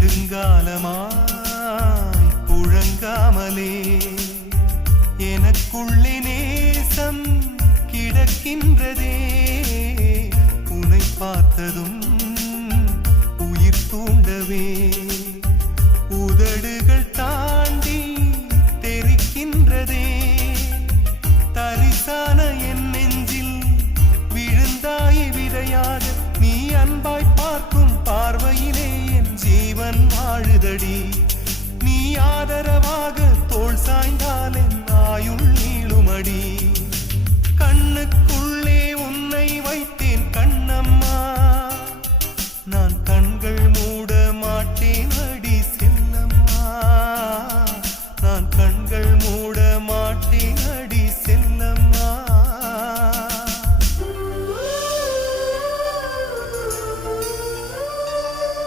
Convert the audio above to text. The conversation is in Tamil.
நெடுங்காலமாய் புழங்காமலே எனக்குள்ளே நேசம் கிடக்கின்றதே. உன்னை பார்த்ததும் உயிர் தூண்டவே உதடுகள் தாண்டி தெரிக்கின்றதே. தரிசான என் நெஞ்சில் விழுந்தாய் விதையாக, நீ அன்பாய் பார்க்கும் பார்வையிலே என் ஜீவன் வாழுதடி. நீ ஆதரவாக